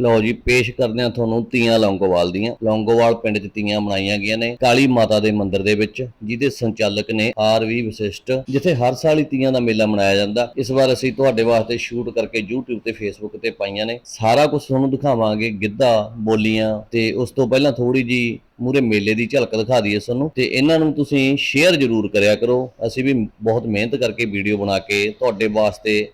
ਲਓ ਜੀ, ਪੇਸ਼ ਕਰਦੇ ਹਾਂ ਤੁਹਾਨੂੰ ਤੀਆਂ ਲੌਂਗੋਵਾਲ ਦੀਆਂ। ਲੌਂਗੋਵਾਲ ਪਿੰਡ 'ਚ ਤੀਆਂ ਮਨਾਈਆਂ ਗਈਆਂ ਨੇ ਕਾਲੀ ਮਾਤਾ ਦੇ ਮੰਦਿਰ ਦੇ ਵਿੱਚ, ਜਿਹਦੇ ਸੰਚਾਲਕ ਨੇ ਆਰ ਵੀ ਵਿਸ਼ਿਸ਼ਟ, ਜਿੱਥੇ ਹਰ ਸਾਲ ਹੀ ਤੀਆਂ ਦਾ ਮੇਲਾ ਮਨਾਇਆ ਜਾਂਦਾ। ਇਸ ਵਾਰ ਅਸੀਂ ਤੁਹਾਡੇ ਵਾਸਤੇ ਸ਼ੂਟ ਕਰਕੇ YouTube ਤੇ Facebook ਤੇ ਪਾਈਆਂ ਨੇ। ਸਾਰਾ ਕੁਝ ਤੁਹਾਨੂੰ ਦਿਖਾਵਾਂਗੇ, ਗਿੱਧਾ, ਬੋਲੀਆਂ, ਤੇ ਉਸ ਤੋਂ ਪਹਿਲਾਂ ਥੋੜੀ ਜੀ ਮੂਰੇ ਮੇਲੇ ਦੀ ਝਲਕ ਦਿਖਾ ਦਈਏ ਸਾਨੂੰ। ਤੇ ਇਹਨਾਂ ਨੂੰ ਤੁਸੀਂ ਸ਼ੇਅਰ ਜ਼ਰੂਰ ਕਰਿਆ ਕਰੋ। ਅਸੀਂ ਵੀ ਬਹੁਤ ਮਿਹਨਤ ਕਰਕੇ ਵੀਡੀਓ ਬਣਾ ਕੇ ਤੁਹਾਡੇ ਵਾਸਤੇ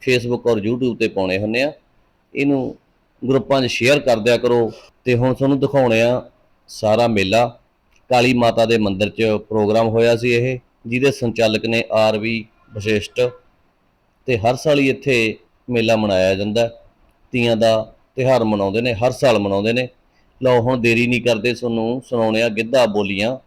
ਫੇਸਬੁੱਕ ਔਰ YouTube ਤੇ ਪਾਉਣੇ ਹੁੰਨੇ ਆ। ਇਹਨੂੰ ਗਰੁੱਪਾਂ 'ਚ ਸ਼ੇਅਰ ਕਰ ਦਿਆ ਕਰੋ ਤੇ ਹੁਣ ਤੁਹਾਨੂੰ ਦਿਖਾਉਣੇ ਆ ਸਾਰਾ ਮੇਲਾ। ਕਾਲੀ ਮਾਤਾ ਦੇ ਮੰਦਿਰ 'ਚ ਪ੍ਰੋਗਰਾਮ ਹੋਇਆ ਸੀ ਇਹ, ਜਿਹਦੇ ਸੰਚਾਲਕ ਨੇ ਆਰਵੀ ਵਿਸ਼ਿਸ਼ਟ। ਤੇ ਹਰ ਸਾਲ ਹੀ ਇੱਥੇ ਮੇਲਾ ਮਨਾਇਆ ਜਾਂਦਾ। ਤੀਆਂ ਦਾ ਤਿਉਹਾਰ ਮਨਾਉਂਦੇ ਨੇ, ਹਰ ਸਾਲ ਮਨਾਉਂਦੇ ਨੇ। ਲਓ ਹੁਣ ਦੇਰੀ ਨਹੀਂ ਕਰਦੇ ਤੁਹਾਨੂੰ ਸੁਣਾਉਣੇ ਆ ਗਿੱਧਾ ਬੋਲੀਆਂ।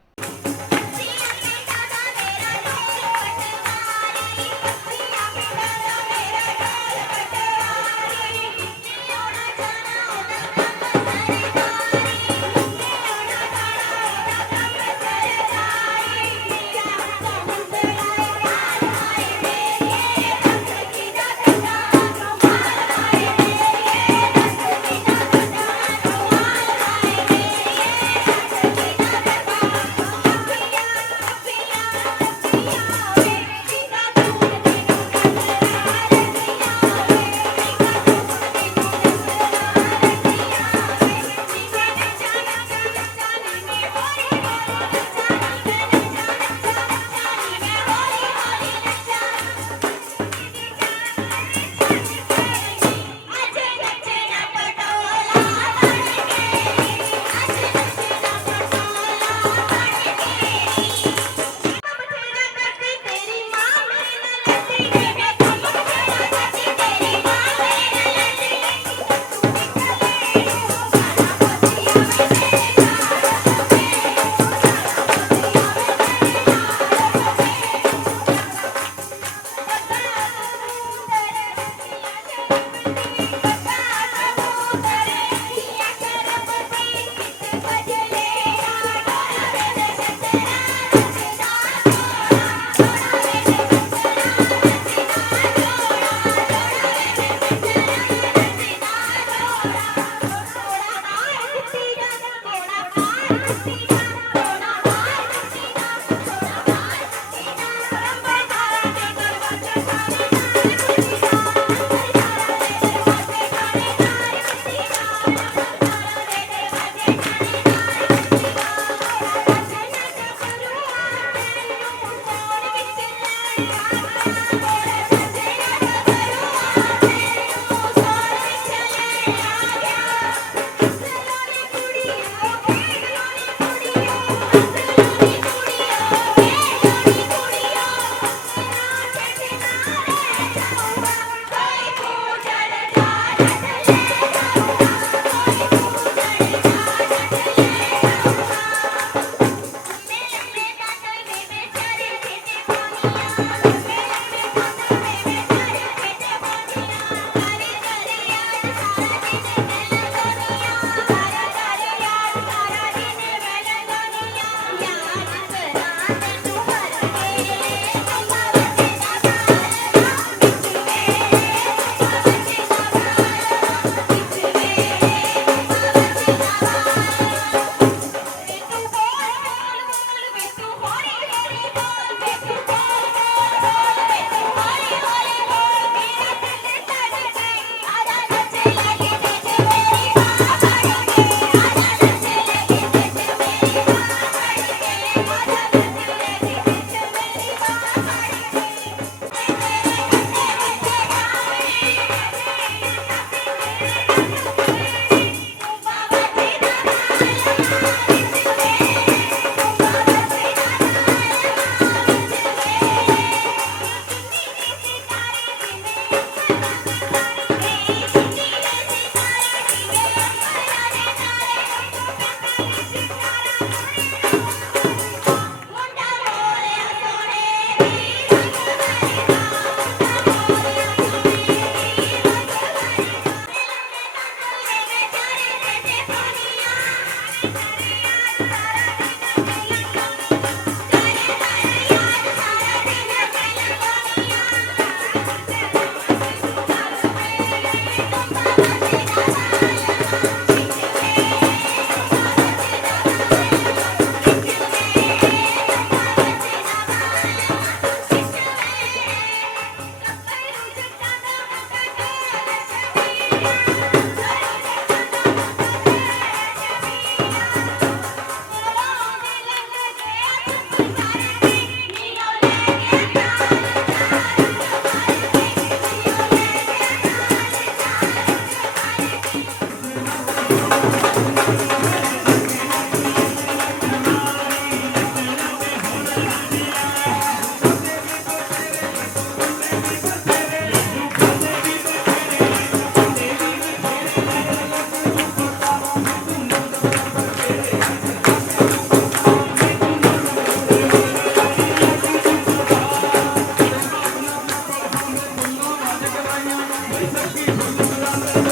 クリスマスラーメン!